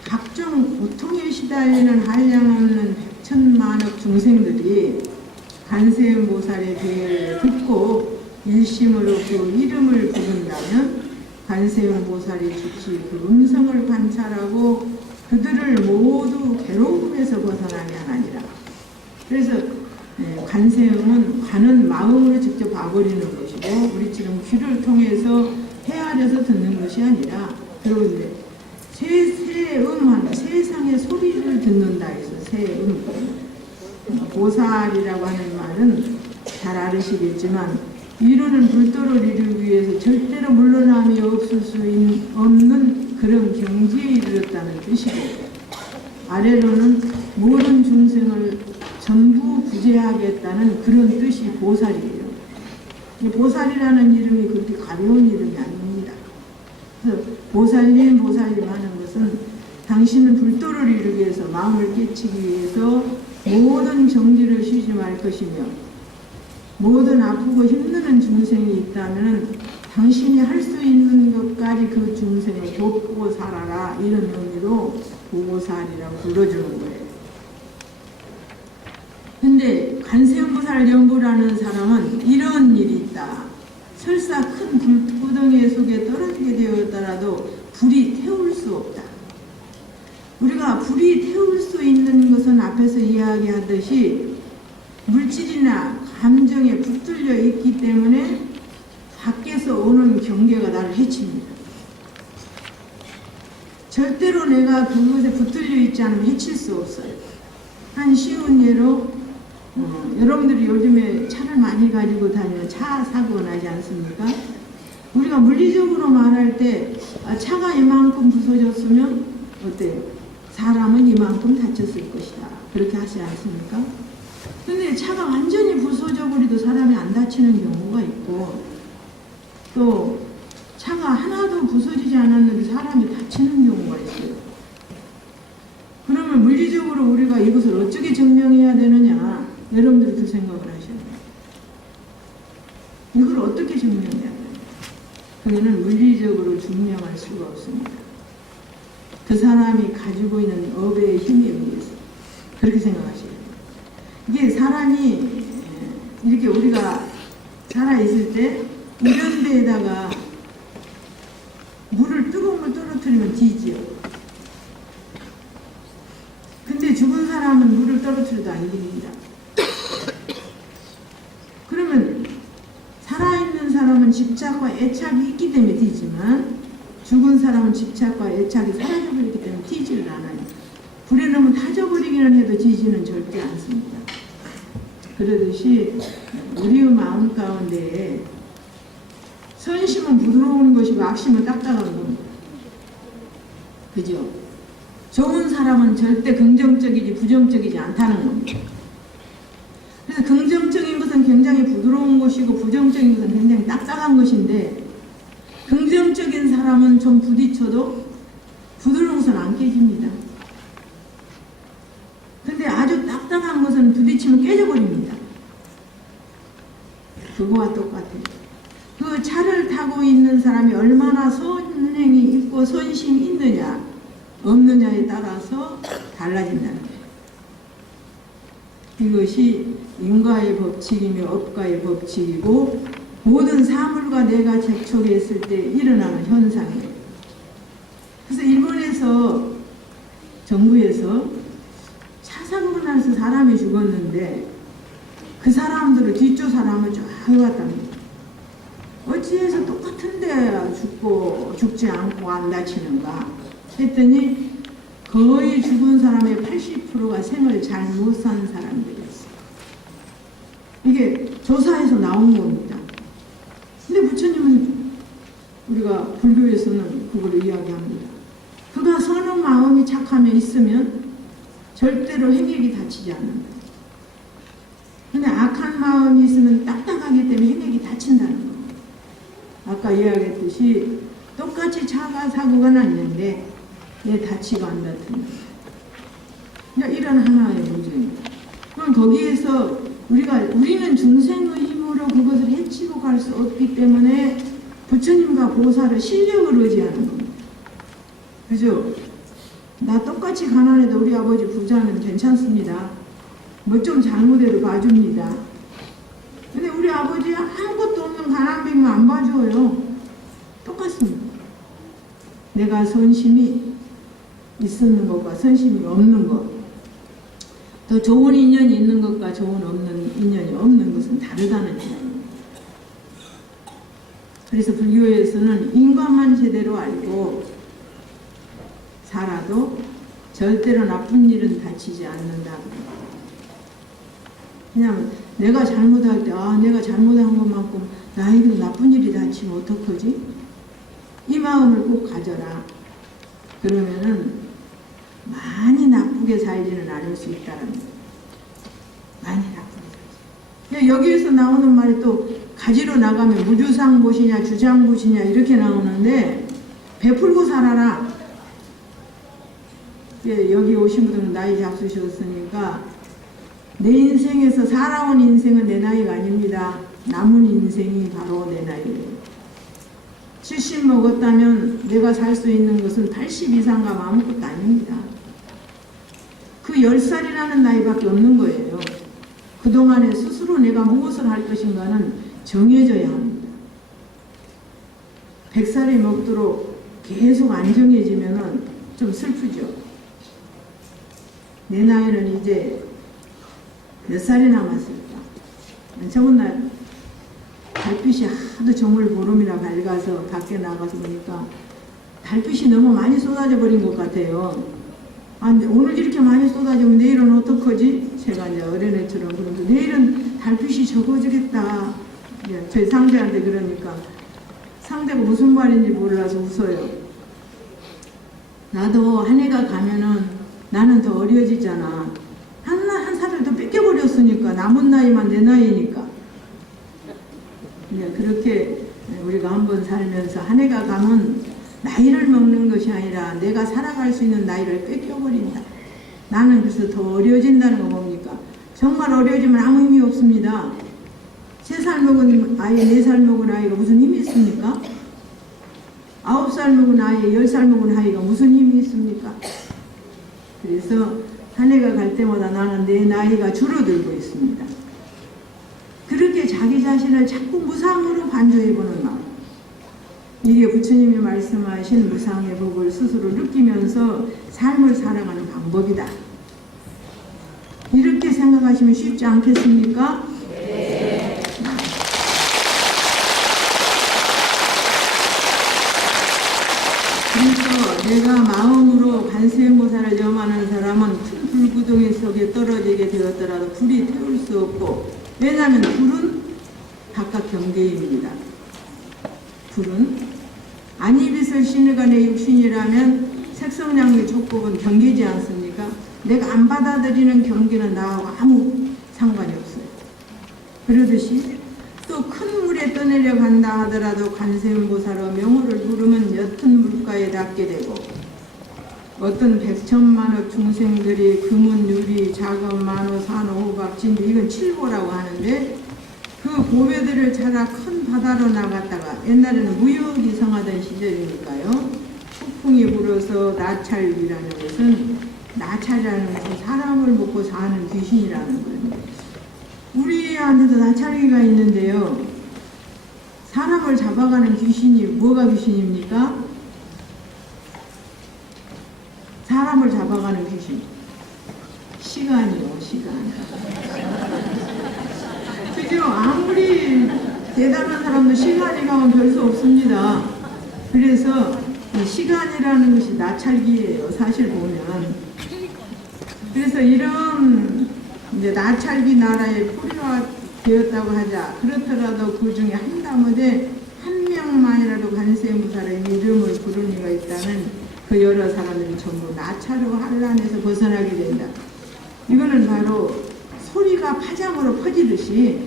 각종 고통에 시달리는 한량없는 백천만억 중생들이 관세음 보살의 배를 듣고 일심으로 그 이름을 부른다면 관세음 보살이 즉시 그 음성을 관찰하고 그들을 모두 괴로움에서 벗어나게 하나니라. 그래서 관세음은 관은 마음으로 직접 봐버리는 것이고, 우리처럼 귀를 통해서 헤아려서 듣는 것이 아니라, 그런데 세세음하는 세상의 소리를 듣는다 해서 세음. 보살이라고 하는 말은 잘 알으시겠지만 이루는 불도를 이루기 위해서 절대로 물러남이 없을 수 없는 그런 경지에 이르렀다는 뜻이고, 아래로는 모든 중생을 전부 구제하겠다는 그런 뜻이 보살이에요. 보살이라는 이름이 그렇게 가벼운 이름이 아닙니다. 그래서 보살님 보살님 하는 것은 당신은 불도를 이루기 위해서, 마음을 깨치기 위해서 모든 정지를 쉬지 말 것이며, 모든 아프고 힘드는 중생이 있다면 당신이 할 수 있는 것까지 그 중생을 돕고 살아라, 이런 의미로 보살이라고 불러주는 거예요. 근데 관세음보살 연부라는 사람은 이런 일이 있다. 설사 큰 불구덩이 속에 떨어지게 되었더라도 불이 태울 수 없다. 우리가 불이 태울 수 있는 것은 앞에서 이야기하듯이 물질이나 감정에 붙들려 있기 때문에 밖에서 오는 경계가 나를 해칩니다. 절대로 내가 그것에 붙들려 있지 않으면 해칠 수 없어요. 한 쉬운 예로 여러분들이 요즘에 차를 많이 가지고 다니면 차 사고 나지 않습니까? 우리가 물리적으로 말할 때 차가 이만큼 부서졌으면 어때요? 사람은 이만큼 다쳤을 것이다. 그렇게 하지 않습니까? 근데 차가 완전히 부서져 버리도 사람이 안 다치는 경우가 있고, 또 차가 하나도 부서지지 않았는데 사람이 다치는 경우가 있어요. 그러면 물리적으로 우리가 이것을 어떻게 증명해야 되느냐, 여러분들이 그 생각을 하셔야 돼요. 이걸 어떻게 증명해야 돼요? 그거는 물리적으로 증명할 수가 없습니다. 그 사람이 가지고 있는 업의 힘에 의해서 그렇게 생각하셔야 돼요. 이게 사람이 이렇게 우리가 살아있을 때 이런 데에다가 뜨거운 물 떨어뜨리면 뒤지요. 근데 죽은 사람은 물을 떨어뜨려도 안 뒤집니다. 그러면 살아있는 사람은 집착과 애착이 있기 때문에 뒤지만, 죽은 사람은 집착과 애착이 사라져버리기 때문에 튀지를 않아요. 불에 넣으면 타져버리기는 해도 지지는 절대 않습니다. 그러듯이 우리의 마음 가운데에 선심은 부드러운 것이고 악심은 딱딱한 겁니다. 그죠? 좋은 사람은 절대 긍정적이지 부정적이지 않다는 겁니다. 그래서 긍정적인 것은 굉장히 부드러운 것이고 부정적인 것은 굉장히 딱딱한 것인데, 긍정적인 사람은 좀 부딪혀도 부드러운 것은 안 깨집니다. 근데 아주 딱딱한 것은 부딪히면 깨져버립니다. 그거와 똑같아요. 그 차를 타고 있는 사람이 얼마나 선행이 있고 선심이 있느냐 없느냐에 따라서 달라진다는 거예요. 이것이 인과의 법칙이며 업과의 법칙이고 모든 사물과 내가 접촉했을 때 일어나는 현상이에요. 그래서 일본에서 정부에서 차 사고가 나서 사람이 죽었는데 그 사람들을 뒷조 사람을 쫙 해왔답니다. 어찌해서 똑같은데 죽지 않고 안 다치는가 했더니 거의 죽은 사람의 80%가 생을 잘 못 산 사람들이었어요. 이게 조사에서 나온 겁니다. 근데 부처님은 우리가 불교에서는 그걸 이야기합니다. 그가 선한 마음이 착함에 있으면 절대로 행액이 다치지 않는다. 근데 악한 마음이 있으면 딱딱하기 때문에 행액이 다친다는 겁니다. 아까 이야기했듯이 똑같이 차가 사고가 났는데 얘 다치고 안 다친다. 그러니까 이런 하나의 문제입니다. 그럼 거기에서 우리는 중생의 힘으로 그것을 해치고 갈 수 없기 때문에 부처님과 보살의 실력을 의지하는 겁니다. 그죠? 나 똑같이 가난해도 우리 아버지 부자는 괜찮습니다. 뭐 좀 잘못해도 봐줍니다. 근데 우리 아버지 아무것도 없는 가난뱅이만 안 봐줘요. 똑같습니다. 내가 선심이 있는 것과 선심이 없는 것, 더 좋은 인연이 있는 것과 좋은 인연이 없는 것은 다르다는 얘기입니다. 그래서 불교에서는 인과만 제대로 알고 살아도 절대로 나쁜 일은 다치지 않는다. 그냥 내가 잘못할 때 내가 잘못한 것만큼 나에게도 나쁜 일이 닥치면 어떡하지? 이 마음을 꼭 가져라. 그러면은 많이 나쁘게 살지는 않을 수 있다는 거예요. 많이 나쁘게 살지. 여기에서 나오는 말이 또 가지로 나가면 무주상보시냐 주장보시냐 이렇게 나오는데 베풀고 살아라. 여기 오신 분들은 나이 잡수셨으니까 내 인생에서 살아온 인생은 내 나이가 아닙니다. 남은 인생이 바로 내 나이예요. 70 먹었다면 내가 살 수 있는 것은 80 이상 가면 아무것도 아닙니다. 그 10살이라는 나이밖에 없는 거예요. 그동안에 스스로 내가 무엇을 할 것인가는 정해져야 합니다. 100살이 먹도록 계속 안 정해지면 좀 슬프죠. 내 나이는 이제 몇 살이 남았을까? 저번 날 달빛이 하도 정월 보름이라 밝아서 밖에 나가서 보니까 달빛이 너무 많이 쏟아져 버린 것 같아요. 근데 오늘 이렇게 많이 쏟아지면 내일은 어떡하지? 제가 이제 어린애처럼 그러면서 내일은 달빛이 적어지겠다. 저희 상대한테 그러니까 상대가 무슨 말인지 몰라서 웃어요. 나도 한 해가 가면은 나는 더 어려지잖아. 한 살을 더 뺏겨버렸으니까 남은 나이만 내 나이니까. 그렇게 우리가 한번 살면서 한 해가 가면 나이를 먹는 것이 아니라 내가 살아갈 수 있는 나이를 뺏겨버린다. 나는 그래서 더 어려진다는 거 뭡니까? 정말 어려지면 아무 힘이 없습니다. 3살 먹은 아이, 4살 먹은 아이가 무슨 힘이 있습니까? 9살 먹은 아이, 10살 먹은 아이가 무슨 힘이 있습니까? 그래서 한 해가 갈 때마다 나는 내 나이가 줄어들고 있습니다. 그렇게 자기 자신을 자꾸 무상으로 반조해보는 마음. 이게 부처님이 말씀하신 무상의 법을 스스로 느끼면서 삶을 살아가는 방법이다. 이렇게 생각하시면 쉽지 않겠습니까? 네. 그래서 내가 마음으로 관세음보살을 염하는 사람은 큰 불구덩이 속에 떨어지게 되었더라도 불이 태울 수 없고, 왜냐하면 불은 각각 경계입니다. 불은 안입이슬 신의간의 육신이라면 색성량의 촉법은 경계지 않습니까? 내가 안 받아들이는 경계는 나하고 아무 상관이 없어요. 그러듯이 또 큰 물에 떠내려 간다 하더라도 관세음보살의 명호를 부르면 옅은 물가에 닿게 되고, 어떤 백천만억 중생들이 금은, 유리, 자금, 만호, 산호, 호박, 진주 이건 칠보라고 하는데 그 보배들을 찾아 큰 바다로 나갔다가 옛날에는 무역이 성하던 시절이니까요. 폭풍이 불어서 나찰이라는 것은 나찰이라는 것은 사람을 먹고 사는 귀신이라는 거예요. 우리한테도 나찰이가 있는데요. 사람을 잡아가는 귀신이 뭐가 귀신입니까? 사람을 잡아가는 귀신. 시간이요, 시간. 그죠? 아무리 대단한 사람도 시간이 가면 별 수 없습니다. 그래서 이 시간이라는 것이 나찰기예요. 사실 보면. 그래서 이런 이제 나찰기 나라에 포류가 되었다고 하자. 그렇더라도 그 중에 한다못해 한 명만이라도 관세음보살의 이름을 부르는 이가 있다면 그 여러 사람들이 전부 나찰로 한란에서 벗어나게 된다. 이거는 바로 소리가 파장으로 퍼지듯이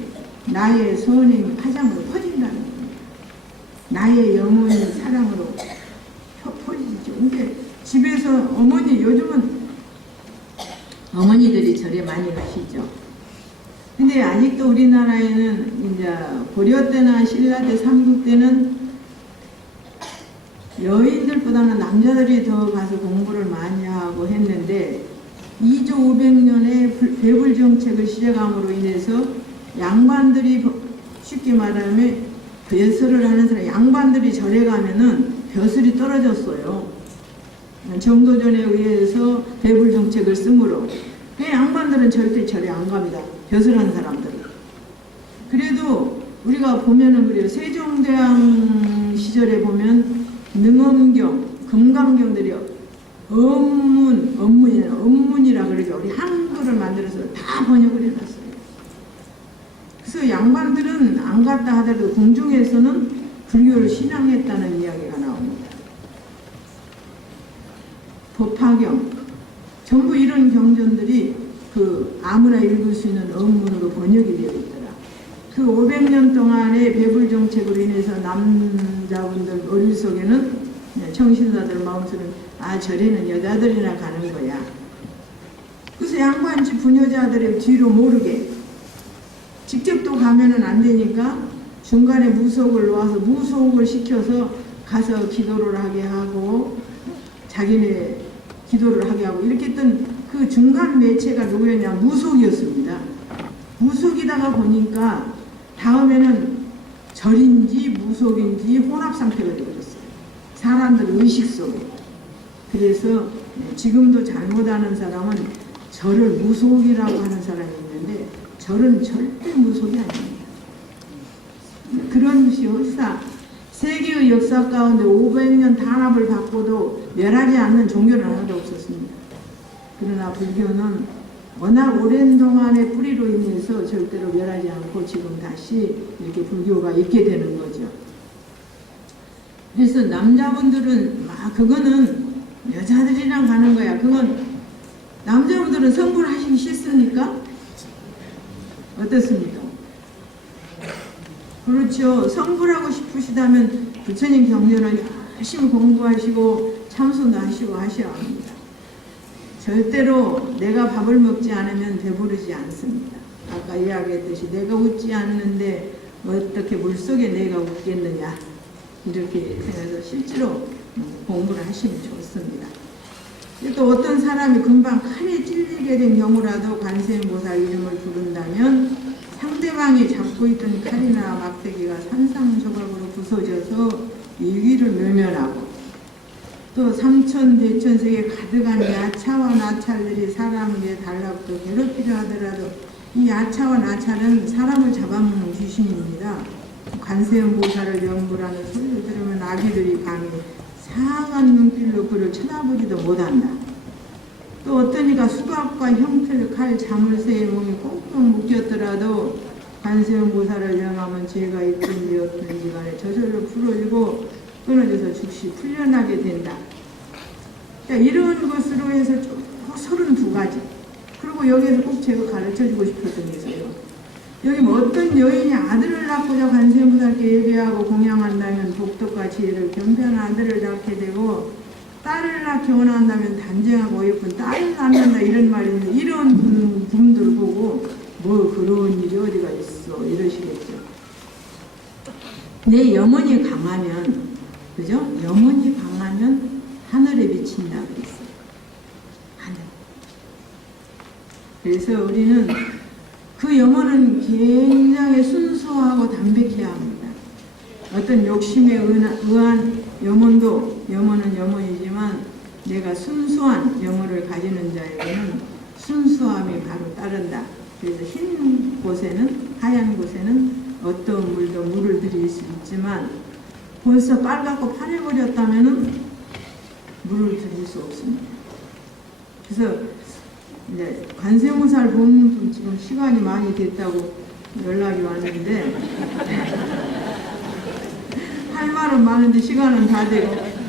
나의 선행이 파장으로 퍼진다는 겁니다. 나의 영혼이 사랑으로 퍼지죠. 근데 집에서 어머니, 요즘은 어머니들이 절에 많이 가시죠. 근데 아직도 우리나라에는 이제 고려 때나 신라 때, 삼국 때는 여인들보다는 남자들이 더 가서 공부를 많이 하고 했는데 2조 500년의 배불 정책을 시작함으로 인해서 양반들이 쉽게 말하면 벼슬을 하는 사람, 양반들이 절에 가면은 벼슬이 떨어졌어요. 정도전에 의해서 배불 정책을 쓰므로. 그 양반들은 절대 절에 안 갑니다. 벼슬한 사람들은. 그래도 우리가 보면은 그래요. 세종대왕 시절에 보면 능엄경, 금강경들이 업문이라 그러죠. 우리 한글을 만들어서 다 번역을 해놨어요. 그래서 양반들은 안 갔다 하더라도 궁중에서는 불교를 신앙했다는 이야기가 나옵니다. 법화경, 전부 이런 경전들이 그 아무나 읽을 수 있는 업문으로 번역이 되어 있더라. 그 500년 동안의 배불 정책으로 인해서 남자분들 머릿속에는 청신사들 마음속에는 절에는 여자들이나 가는 거야. 그래서 양반집 부녀자들의 뒤로 모르게 직접 또 가면은 안 되니까 중간에 무속을 놓아서 무속을 시켜서 가서 기도를 하게 하고 자기네 기도를 하게 하고 이렇게 했던 그 중간 매체가 누구였냐? 무속이었습니다. 무속이다가 보니까 다음에는 절인지 무속인지 혼합 상태가 되어졌어요. 사람들 의식 속에. 그래서 지금도 잘못하는 사람은 절을 무속이라고 하는 사람이 있는데 절은 절대 무속이 아닙니다. 그런 것이 역사, 세계의 역사 가운데 500년 단합을 받고도 멸하지 않는 종교는 하나도 없었습니다. 그러나 불교는 워낙 오랜 동안의 뿌리로 인해서 절대로 멸하지 않고 지금 다시 이렇게 불교가 있게 되는 거죠. 그래서 남자분들은 그거는 여자들이랑 가는 거야. 그건 남자분들은 성불 하시기 싫습니까? 어떻습니까? 그렇죠. 성불하고 싶으시다면 부처님 경전을 열심히 공부하시고 참선도 하시고 하셔야 합니다. 절대로 내가 밥을 먹지 않으면 배부르지 않습니다. 아까 이야기했듯이 내가 웃지 않는데 어떻게 물속에 내가 웃겠느냐 이렇게 생각해서 실제로 공부를 하시면 좋습니다. 또 어떤 사람이 금방 칼에 찔리게 된 경우라도 관세음보살 이름을 부른다면 상대방이 잡고 있던 칼이나 막대기가 산상조각으로 부서져서 위기를 외면하고 또 삼천대천세계 가득한 야차와 나찰들이 사람에게 달라붙어 괴롭히려 하더라도 이 야차와 나찰은 사람을 잡아먹는 귀신입니다. 관세음보살을 연불하는 소리를 들으면 아기들이 감히 상한 눈길로 그를 쳐다보지도 못한다. 또 어떤 이가 수갑과 형틀, 칼, 자물쇠에 몸이 꽁꽁 묶였더라도 관세음보살을 영하면 죄가 있든지 없든지 간에 저절로 풀어지고 끊어져서 즉시 풀려나게 된다. 그러니까 이런 것으로 해서 쭉 32가지. 그리고 여기에서 꼭 제가 가르쳐주고 싶었던 게 있어요. 여기 뭐 어떤 여인이 아들을 낳고자 관세음보살께 예배하고 공양한다면 복덕과 지혜를 겸비한 아들을 낳게 되고 딸을 낳기 원한다면 간쟁하고 어여쁜 딸을 낳는다 이런 말이 있는데 이런 분들 보고 뭐 그런 일이 어디가 있어 이러시겠죠. 내 염원이 강하면 그죠? 염원이 강하면 하늘에 비친다 그랬어요. 하늘. 그래서 우리는 그 염원은 굉장히 순수하고 담백해야 합니다. 어떤 욕심에 의한 염원도 염원은 염원이지만 내가 순수한 염원을 가지는 자에게는 순수함이 바로 따른다. 그래서 흰 곳에는 하얀 곳에는 어떤 물도 물을 들일 수 있지만 벌써 빨갛고 파래버렸다면은 물을 들일 수 없습니다. 그래서 이제 관세음보살 보는 분 지금 시간이 많이 됐다고 연락이 왔는데 할 말은 많은데 시간은 다 되고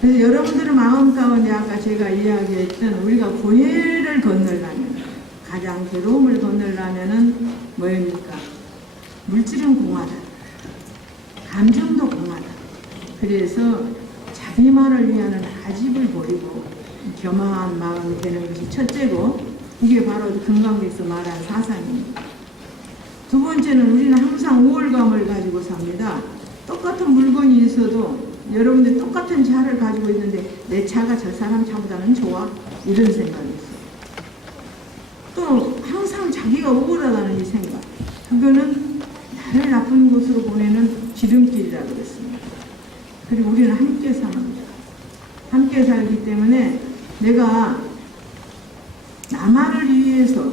그래서 여러분들의 마음 가운데 아까 제가 이야기했던 우리가 고해를 건너려면 가장 괴로움을 건너려면은 뭐입니까? 물질은 공하다. 감정도 공하다. 그래서 자기만을 위하는 아집을 버리고 겸허한 마음이 되는 것이 첫째고 이게 바로 금강백서 말한 사상입니다. 두 번째는 우리는 항상 우월감을 가지고 삽니다. 똑같은 물건이 있어도 여러분들 똑같은 차를 가지고 있는데 내 차가 저 사람 차보다는 좋아? 이런 생각이 있어요. 또 항상 자기가 우월하다는 이 생각. 그거는 나를 나쁜 곳으로 보내는 지름길이라고 그랬습니다. 그리고 우리는 함께 삽니다. 함께 살기 때문에 내가 나만을 위해서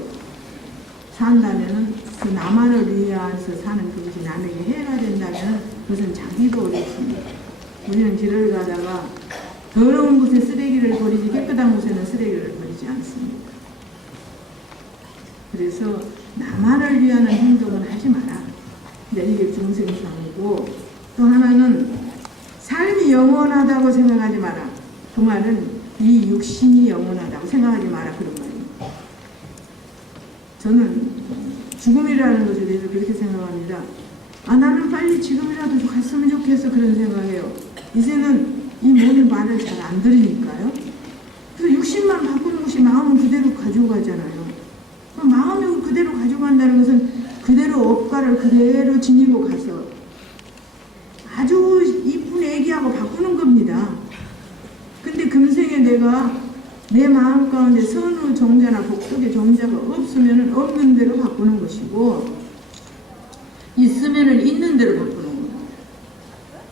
산다면은 그 나만을 위해서 사는 그것이 남에게 해가 된다면 그것은 자기도 어렵습니다. 우리는 길을 가다가 더러운 곳에 쓰레기를 버리지 깨끗한 곳에는 쓰레기를 버리지 않습니다. 그래서 나만을 위한 행동은 하지 마라. 이게 중생상이고 또 하나는 삶이 영원하다고 생각하지 마라. 그 말은 이 육신이 영원하다고 생각하지 마라 그런 말입니다. 저는 죽음이라는 것에 대해서 그렇게 생각합니다. 나는 빨리 지금이라도 갔으면 좋겠어 그런 생각해요. 이제는 이 모든 말을 잘 안 들으니까요. 그래서 육신만 바꾸는 것이 마음은 그대로 가지고 가잖아요. 마음을 그대로 가져간다는 것은 그대로 업가를 그대로 지니고 가서 아주 이쁜 애기하고 바꾸는 겁니다. 근데 금생에 내가 내 마음 가운데 선의 정자나 복덕의 정자가 없으면 없는 대로 바꾸는 것이고 있으면 있는 대로 바꾸는 겁니다.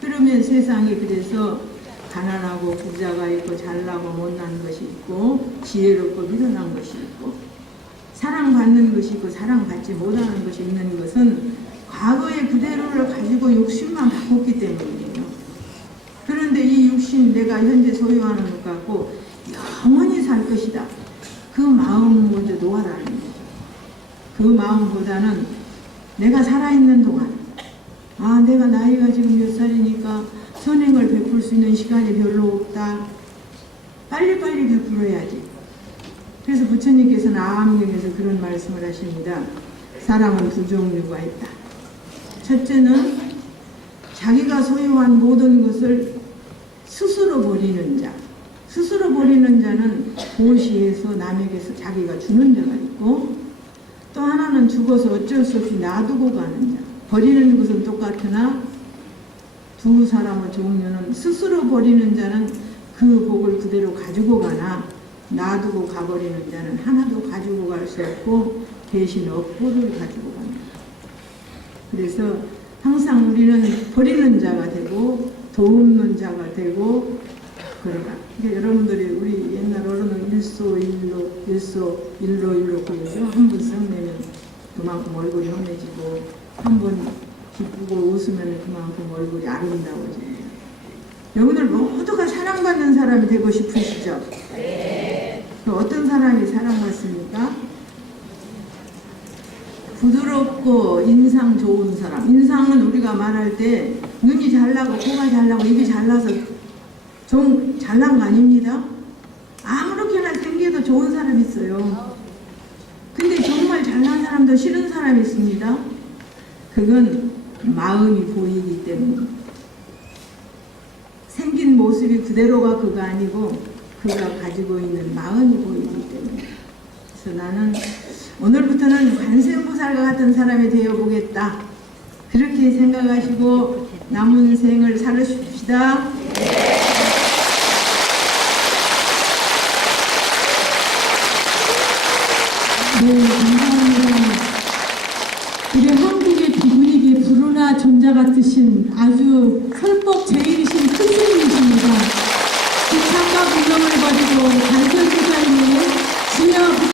그러면 세상이 그래서 가난하고 부자가 있고 잘나고 못난 것이 있고 지혜롭고 미련한 것이 있고 사랑받는 것이 있고 사랑받지 못하는 것이 있는 것은 과거의 그대로를 가지고 욕심만 바꿨기 때문이에요. 그런데 이 육신 내가 현재 소유하는 것 갖고 영원히 살 것이다. 그 마음 먼저 놓아라는 거죠. 그 마음보다는 내가 살아있는 동안 내가 나이가 지금 몇 살이니까 선행을 베풀 수 있는 시간이 별로 없다. 빨리빨리 베풀어야지. 그래서 부처님께서는 아함경에서 그런 말씀을 하십니다. 사람은 두 종류가 있다. 첫째는 자기가 소유한 모든 것을 스스로 버리는 자. 스스로 버리는 자는 보시해서 남에게서 자기가 주는 자가 있고 또 하나는 죽어서 어쩔 수 없이 놔두고 가는 자. 버리는 것은 똑같으나 두 사람의 종류는 스스로 버리는 자는 그 복을 그대로 가지고 가나 놔두고 가버리는 자는 하나도 가지고 갈 수 없고 대신 업보를 가지고 갑니다. 그래서 항상 우리는 버리는 자가 되고 도움는 자가 되고 그러다. 그러니까 여러분들이 우리 옛날 어른은 일소일로 그래서 한 번 썩 내면 그만큼 얼굴이 환해지고 한 번 기쁘고 웃으면 그만큼 얼굴이 아름다워집니다. 여러분들 모두가 사랑받는 사람이 되고 싶으시죠? 네. 어떤 사람이 사랑받습니까? 부드럽고 인상 좋은 사람. 인상은 우리가 말할 때 눈이 잘나고 코가 잘나고 입이 잘나서 좀 잘난 거 아닙니다. 아무렇게나 생겨도 좋은 사람이 있어요. 근데 정말 잘난 사람도 싫은 사람이 있습니다. 그건 마음이 보이기 때문에 생긴 모습이 그대로가 그거 아니고 그가 가지고 있는 마흔이 보이기 때문에. 그래서 나는 오늘부터는 관세음보살과 같은 사람이 되어보겠다. 그렇게 생각하시고 남은 생을 살으십시다. 네, 감사합니다. 우리 한국의 비구니기 불운하 존자 같으신 아주